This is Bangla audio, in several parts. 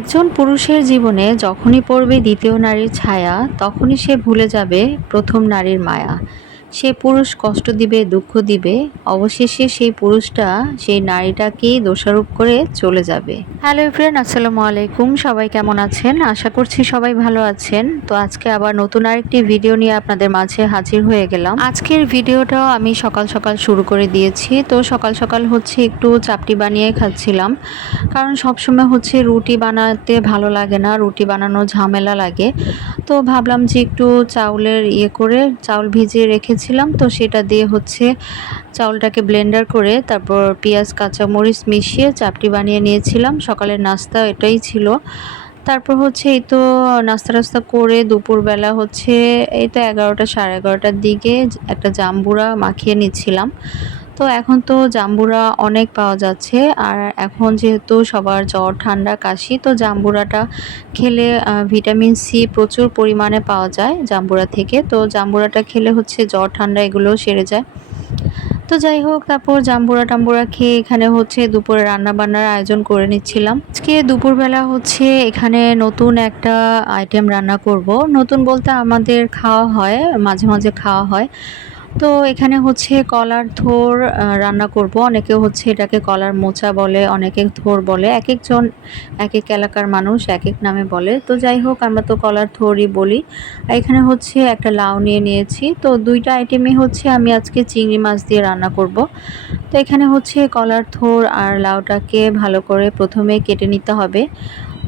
একজন পুরুষের জীবনে যখনই পড়বে দ্বিতীয় নারীর ছায়া, তখনই সে ভুলে যাবে প্রথম নারীর মায়া। সে পুরুষ কষ্ট দিবে, দুঃখ দিবে, অবশেষে সেই পুরুষটা, সেই নারীটাকেই দোষারোপ করে চলে যাবে। হ্যালো ফ্রেন্ড আসসালামু আলাইকুম। সবাই কেমন আছেন? আশা করছি সবাই ভালো আছেন। তো আজকে আবার নতুন আরেকটি ভিডিও নিয়ে আপনাদের মাঝে হাজির হয়ে গেলাম। আজকের ভিডিওটাও আমি সকাল সকাল শুরু করে দিয়েছি। তো সকাল সকাল হচ্ছে একটু চাপটি বানিয়ে খাচ্ছিলাম। কারণ সবসময় হচ্ছে রুটি বানাতে ভালো লাগে না, রুটি বানানো ঝামেলা লাগে। তো ভাবলাম যে একটু চাউলের ইয়ে করে, চাউল ভিজিয়ে রেখেছিলাম তো সেটা দিয়ে হচ্ছে চাউলটাকে ব্লেন্ডার করে তারপর পেঁয়াজ, কাঁচামরিচ মিশিয়ে চাপটি বানিয়ে নিয়েছিলাম। সকালের নাস্তা এটাই ছিল। তারপর হচ্ছে এই তো নাস্তা টাস্তা করে দুপুরবেলা হচ্ছে এই তো এগারোটা সাড়ে এগারোটার দিকে একটা জাম্বুরা মাখিয়ে নিচ্ছিলাম। তো এখন তো জাম্বুরা অনেক পাওয়া যাচ্ছে। আর এখন যেহেতু সবার জ্বর, ঠান্ডা, কাশি, তো জাম্বুরাটা খেলে ভিটামিন সি প্রচুর পরিমাণে পাওয়া যায় জাম্বুরা থেকে। তো জাম্বুরাটা খেলে হচ্ছে জ্বর, ঠান্ডা এগুলোও সেরে যায়। তো যাই হোক, তারপর জাম্বুরা টাম্বুরা খেয়ে এখানে হচ্ছে দুপুরে রান্না বান্নার আয়োজন করে নিচ্ছিলাম। আজকে দুপুরবেলা হচ্ছে এখানে নতুন একটা আইটেম রান্না করব। নতুন বলতে আমাদের খাওয়া হয়, মাঝে মাঝে খাওয়া হয়। তো এখানে হচ্ছে কলার থোর রান্না করব। অনেকে হচ্ছে এটাকে কলার মোচা বলে, অনেকে থোর বলে। এক একজন এক এক এলাকার মানুষ এক এক নামে বলে। তো যাই হোক, আমরা তো কলার থোরই বলি। এখানে হচ্ছে একটা লাউ নিয়ে নিয়েছি। তো দুইটা আইটেমে হচ্ছে আমি আজকে চিংড়ি মাছ দিয়ে রান্না করব। তো এখানে হচ্ছে কলার থোর আর লাউটাকে ভালো করে প্রথমে কেটে নিতে হবে।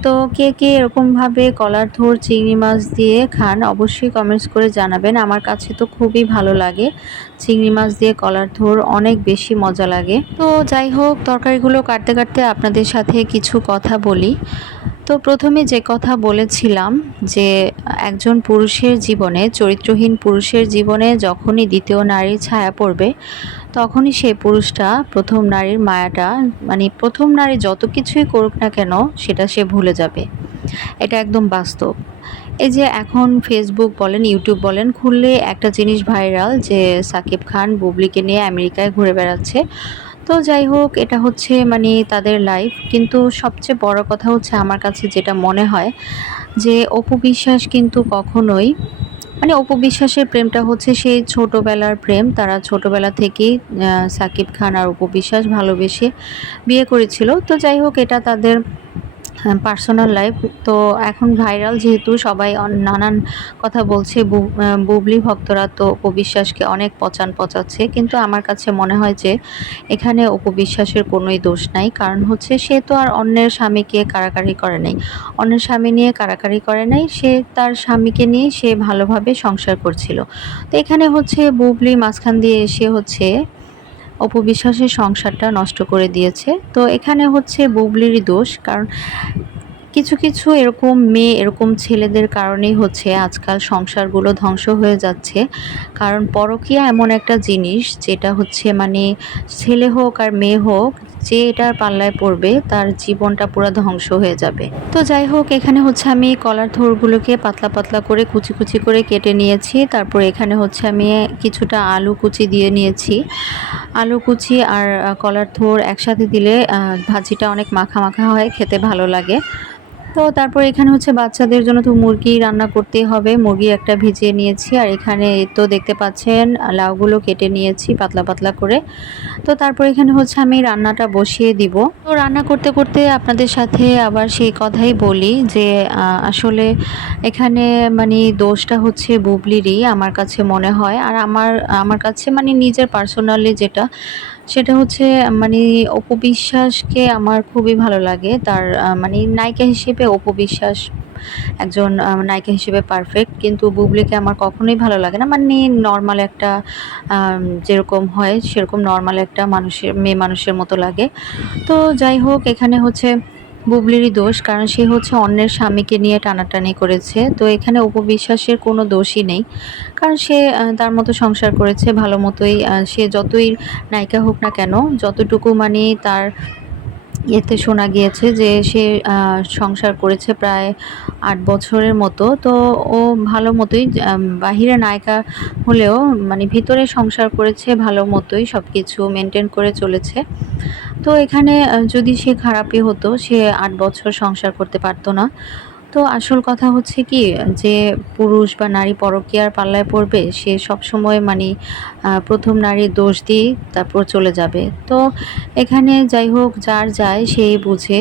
তো কে কে এরকমভাবে কলার থোর চিংড়ি মাছ দিয়ে খান, অবশ্যই কমেন্টস করে জানাবেন। আমার কাছে তো খুবই ভালো লাগে। চিংড়ি মাছ দিয়ে কলার থোর অনেক বেশি মজা লাগে। তো যাই হোক, তরকারিগুলো কাটতে কাটতে আপনাদের সাথে কিছু কথা বলি। তো প্রথমে যে কথা বলেছিলাম যে একজন পুরুষের জীবনে, চরিত্রহীন পুরুষের জীবনে যখনই দ্বিতীয় নারীর ছায়া পড়বে, তখনই সেই পুরুষটা প্রথম নারীর মায়াটা মানে প্রথম নারী যত কিছুই করুক না কেন, সেটা সে ভুলে যাবে। এটা একদম বাস্তব। এই যে এখন ফেসবুক বলেন ইউটিউব বলেন, খুললে একটা জিনিস ভাইরাল যে সাকিব খান বুবলিকে নিয়ে আমেরিকায় ঘুরে বেড়াচ্ছে। তো যাই হোক, এটা হচ্ছে মানে তাদের লাইফ কিন্তু সবচেয়ে বড় কথা হচ্ছে আমার কাছে যেটা মনে হয়, যে অপু বিশ্বাস কিন্তু কখনোই মানে অপবিশ্বাসের প্রেমটা হচ্ছে সেই ছোটোবেলার প্রেম। তারা ছোটোবেলা থেকেই সাকিব খান আর অপবিশ্বাস ভালোবেসে বিয়ে করেছিল। তো যাই হোক, এটা তাদের পার্সোনাল লাইফ তো এখন ভাইরাল যেহেতু সবাই নানান কথা বলছে বুবলি ভক্তরা তো উপবিশ্বাসকে অনেক পচান পচাচ্ছে। কিন্তু আমার কাছে মনে হয় যে এখানে উপবিশ্বাসের কোনোই দোষ নাই। কারণ হচ্ছে সে তো আর অন্যের স্বামীকে কারাকারি করে নাই। অন্যের স্বামী নিয়ে কারাকারি করে নাই, সে তার স্বামীকে নিয়ে সে ভালোভাবে সংসার করছিল। তো এখানে হচ্ছে বুবলি মাঝখান দিয়ে এসে হচ্ছে অপবিশ্বাসের সংসারটা নষ্ট করে দিয়েছে। তো এখানে হচ্ছে বুবলিরই দোষ, কারণ কিছু কিছু এরকম মেয়ে, এরকম ছেলেদের কারণেই হচ্ছে আজকাল সংসারগুলো ধ্বংস হয়ে যাচ্ছে। কারণ পরকীয়া এমন একটা জিনিস, যেটা হচ্ছে মানে ছেলে হোক আর মেয়ে হোক যে এটার পাল্লায় পড়বে, তার জীবনটা পুরো ধ্বংস হয়ে যাবে। তো যাই হোক, এখানে হচ্ছে আমি কলার থোরগুলোকে পাতলা পাতলা করে কুচি কুচি করে কেটে নিয়েছি। তারপর এখানে হচ্ছে আমি কিছুটা আলু কুচি দিয়ে নিয়েছি। আলু কুচি আর কলার থোর একসাথে দিলে ভাজিটা অনেক মাখা মাখা হয়, খেতে ভালো লাগে। তো তারপর এখানে হচ্ছে বাচ্চাদের জন্য তো মুরগি রান্না করতেই হবে। মুরগি একটা ভিজিয়ে নিয়েছি আর এখানে তো দেখতে পাচ্ছেন লাউগুলো কেটে নিয়েছি পাতলা পাতলা করে। তো তারপর এখানে হচ্ছে আমি রান্নাটা বসিয়ে দিব। তো রান্না করতে করতে আপনাদের সাথে আবার সেই কথাই বলি যে আসলে এখানে মানে দোষটা হচ্ছে বুবলিরই আমার কাছে মনে হয়। আর আমার আমার কাছে মানে নিজের পার্সোনালি যেটা সেটা হচ্ছে মানে অপবিশ্বাসকে আমার খুবই ভালো লাগে। তার মানে নায়িকা হিসেবে অপবিশ্বাস একজন নায়িকা হিসেবে পারফেক্ট কিন্তু বুবলিকে আমার কখনোই ভালো লাগে না। মানে নর্মাল একটা যেরকম হয় সেরকম নর্মাল একটা মানুষের, মেয়ে মানুষের মতো লাগে। তো যাই হোক, এখানে হচ্ছে বুবলিরই দোষ, কারণ সে হচ্ছে অন্যের স্বামীকে নিয়ে টানাটানি করেছে। তো এখানে উপবিশ্বাসের কোনো দোষই নেই, কারণ সে তার মতো সংসার করেছে ভালো মতোই। সে যতই নায়িকা হোক না কেন, যতটুকু মানে তার এতে শোনা গিয়েছে যে সে সংসার করেছে প্রায় আট বছরের মতো। তো ও ভালো মতোই বাহিরে নায়িকা হলেও মানে ভিতরে সংসার করেছে ভালো মতোই সব কিছু মেনটেন করে চলেছে। তো এখানে যদি সে খারাপই হতো, সে আট বছর সংসার করতে পারতো না। তো আসল কথা হচ্ছে কি, যে পুরুষ বা নারী পরকীয়ার পাল্লায় পড়বে, সে সব সময় মানে প্রথম নারীর দোষ দিয়ে তারপর চলে যাবে। তো এখানে যাই হোক, যার যায় সেই বুঝে।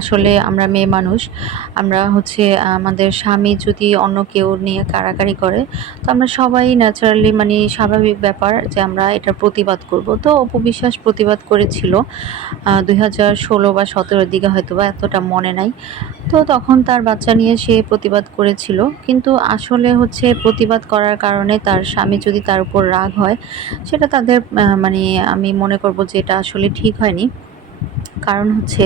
আসলে আমরা মেয়ে মানুষ, আমরা হচ্ছে আমাদের স্বামী যদি অন্য কেউ নিয়ে কারাকারি করে, তো আমরা সবাই ন্যাচারালি মানে স্বাভাবিক ব্যাপার যে আমরা এটার প্রতিবাদ করব। তো অপবিশ্বাস প্রতিবাদ করেছিল দুই হাজার ষোলো বা সতেরোর দিকে হয়তো বা এতটা মনে নাই। তো তখন তার বাচ্চা নিয়ে সে প্রতিবাদ করেছিল। কিন্তু আসলে হচ্ছে প্রতিবাদ করার কারণে তার স্বামী যদি তার উপর রাগ হয়, সেটা তাদের মানে আমি মনে করব যে এটা আসলে ঠিক হয়নি। কারণ হচ্ছে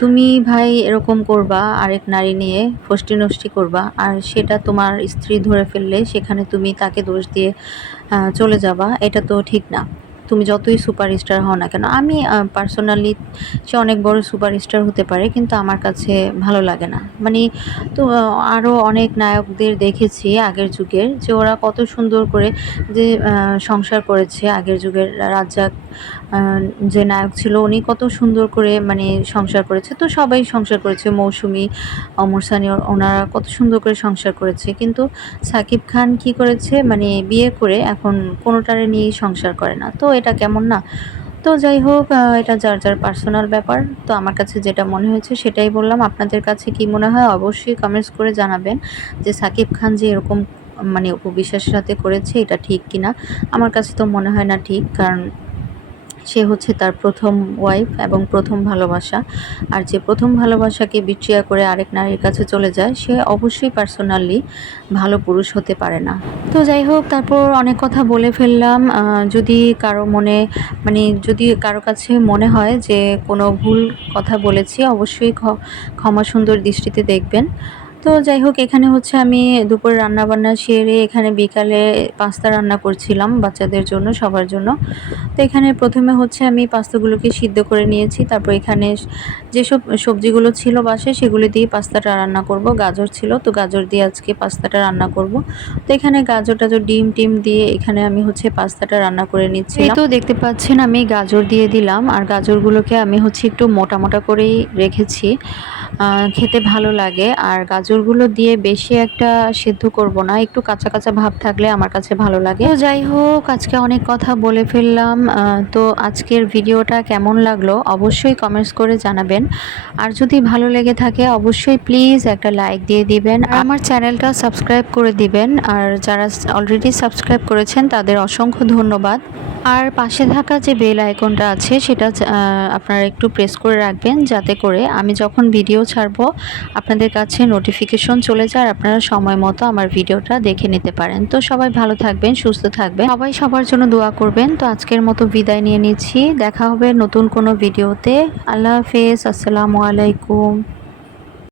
তুমি ভাই এরকম করবা, আরেক নারী নিয়ে ফষ্টি নষ্টি করবা, আর সেটা তোমার স্ত্রী ধরে ফেললে সেখানে তুমি তাকে দোষ দিয়ে চলে যাবা, এটা তো ঠিক না। তুমি যতই সুপারস্টার হও না কেন, আমি পার্সোনালি সে অনেক বড় সুপারস্টার হতে পারে, কিন্তু আমার কাছে ভালো লাগে না। মানে তো আরও অনেক নায়কদের দেখেছি আগের যুগের, যে ওরা কত সুন্দর করে যে সংসার করেছে আগের যুগের রাজ্জাক যে নায়ক ছিল, উনি কত সুন্দর করে মানে সংসার করেছে। তো সবাই সংসার করেছে, মৌসুমি, অমর সানি, ওনারা কত সুন্দর করে সংসার করেছে। কিন্তু সাকিব খান কি করেছে মানে বিয়ে করে এখন কোনোটারে নিয়েই সংসার করে না। তো এটা কেমন না? তো যাই হোক এটা যার যার পার্সোনাল ব্যাপার। তো আমার কাছে যেটা মনে হয়েছে, সেটাই বললাম। আপনাদের কাছে কি মনে হয়, অবশ্যই কমেন্টস করে জানাবেন যে সাকিব খান যে এরকম মানে উপবিশ্বাসের সাথে করেছে, এটা ঠিক কিনা? আমার কাছে তো মনে হয় না ঠিক, কারণ সে হচ্ছে তার প্রথম ওয়াইফ এবং প্রথম ভালোবাসা। আর যে প্রথম ভালোবাসাকে বিট্রিয়া করে আরেক নারীর কাছে চলে যায়, সে অবশ্যই পার্সোনালি ভালো পুরুষ হতে পারে না। তো যাই হোক, তারপর অনেক কথা বলে ফেললাম। যদি কারও মনে মানে যদি কারও কাছে মনে হয় যে কোনো ভুল কথা বলেছি, অবশ্যই ক্ষমা সুন্দর দৃষ্টিতে দেখবেন। তো যাই হোক, এখানে হচ্ছে আমি দুপুরে রান্না বান্না সেরে এখানে বিকালে পাস্তা রান্না করছিলাম বাচ্চাদের জন্য, সবার জন্য। তো এখানে প্রথমে হচ্ছে আমি পাস্তাগুলোকে সিদ্ধ করে নিয়েছি। তারপর এখানে যেসব সবজিগুলো ছিল বাসে, সেগুলো দিয়ে পাস্তাটা রান্না করব। গাজর ছিল, তো গাজর দিয়ে আজকে পাস্তাটা রান্না করব। তো এখানে গাজর টাজর, ডিম টিম দিয়ে এখানে আমি হচ্ছে পাস্তাটা রান্না করে নিচ্ছি তো দেখতে পাচ্ছেন, আমি গাজর দিয়ে দিলাম। আর গাজরগুলোকে আমি হচ্ছে একটু মোটা মোটা করেই রেখেছি। খেতে ভালো লাগে। আর গাজরগুলো দিয়ে বেশি একটা সেদ্ধ করব না। একটু কাঁচা কাঁচা ভাব থাকলে আমার কাছে ভালো লাগে। তো যাই হোক, আজকে অনেক কথা বলে ফেললাম। তো আজকের ভিডিওটা কেমন লাগল অবশ্যই কমেন্টস করে জানাবেন। আর যদি ভালো লেগে থাকে, অবশ্যই প্লিজ একটা লাইক দিয়ে দিবেন। আর আমার চ্যানেলটা সাবস্ক্রাইব করে দিবেন। আর যারা অলরেডি সাবস্ক্রাইব করেছেন, তাদের অসংখ্য ধন্যবাদ। আর পাশে থাকা যে বেল আইকনটা আছে, সেটা আপনারা একটু প্রেস করে রাখবেন যাতে করে আমি যখন ভিডিও ছাড়বো, আপনাদের কাছে নোটিফিকেশন চলে যায় আপনারা সময় মতো আমার ভিডিওটা দেখে নিতে পারেন। তো সবাই ভালো থাকবেন, সুস্থ থাকবেন। সবাই সবার জন্য দোয়া করবেন। তো আজকের মতো বিদায় নিয়ে নিচ্ছি। দেখা হবে নতুন কোনো ভিডিওতে আল্লাহ হাফেজ। আসসালামু আলাইকুম।